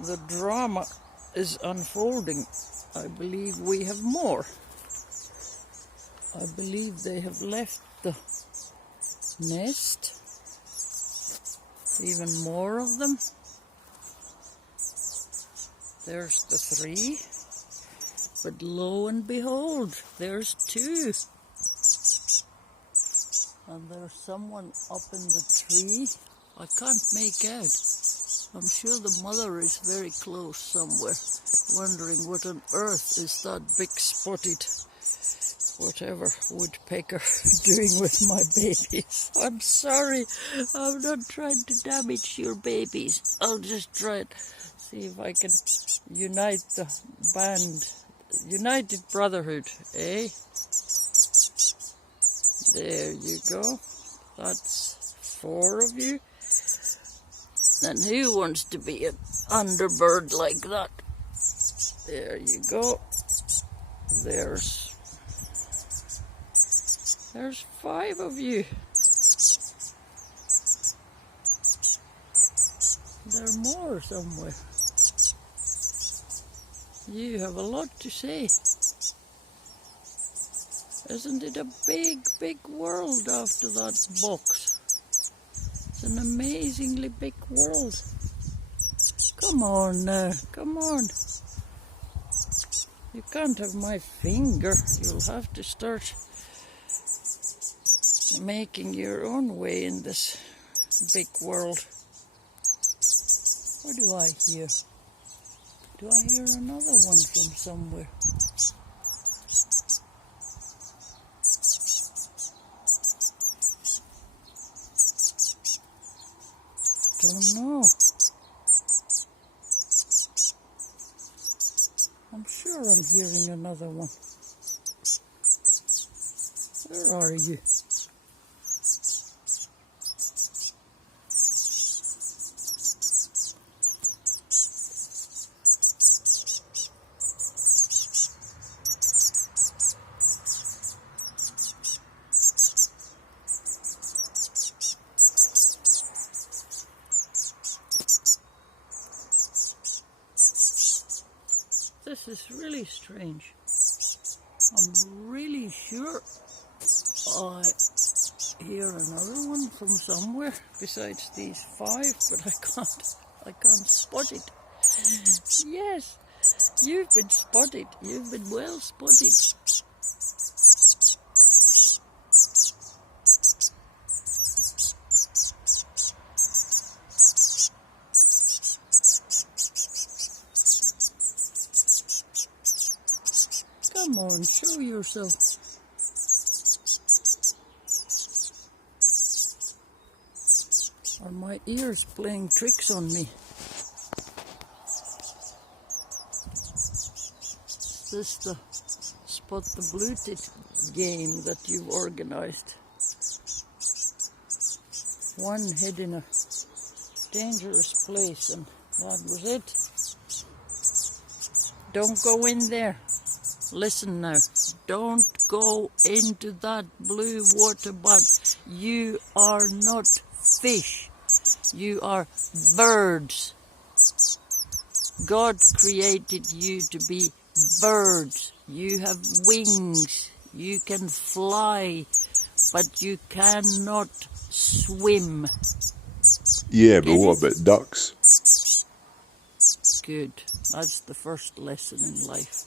the drama is unfolding. I believe we have more. I believe they have left the nest. Even more of them. There's the 3. But lo and behold, there's 2. And there's someone up in the tree. I can't make out. I'm sure the mother is very close somewhere, wondering what on earth is that big spotted whatever woodpecker doing with my babies. I'm sorry, I'm not trying to damage your babies. I'll just try and see if I can unite the band. United Brotherhood, eh? There you go. That's 4 of you. And who wants to be an underbird like that? There you go. There's 5 of you. There are more somewhere. You have a lot to say. Isn't it a big, big world after that box? It's an amazingly big world. Come on now, come on. You can't have my finger. You'll have to start making your own way in this big world. What do I hear? Do I hear another one from somewhere? Don't know. I'm sure I'm hearing another one. Where are you? This is really strange. I'm really sure I hear another one from somewhere besides these 5, but I can't spot it. Yes, you've been spotted. You've been well spotted. Come on, show yourself. Are my ears playing tricks on me? Is this the Spot the Blue-tit game that you've organized? One hid in a dangerous place and that was it. Don't go in there. Listen now, don't go into that blue water butt. You are not fish. You are birds. God created you to be birds. You have wings. You can fly, but you cannot swim. Yeah, but what about ducks? Good. That's the first lesson in life.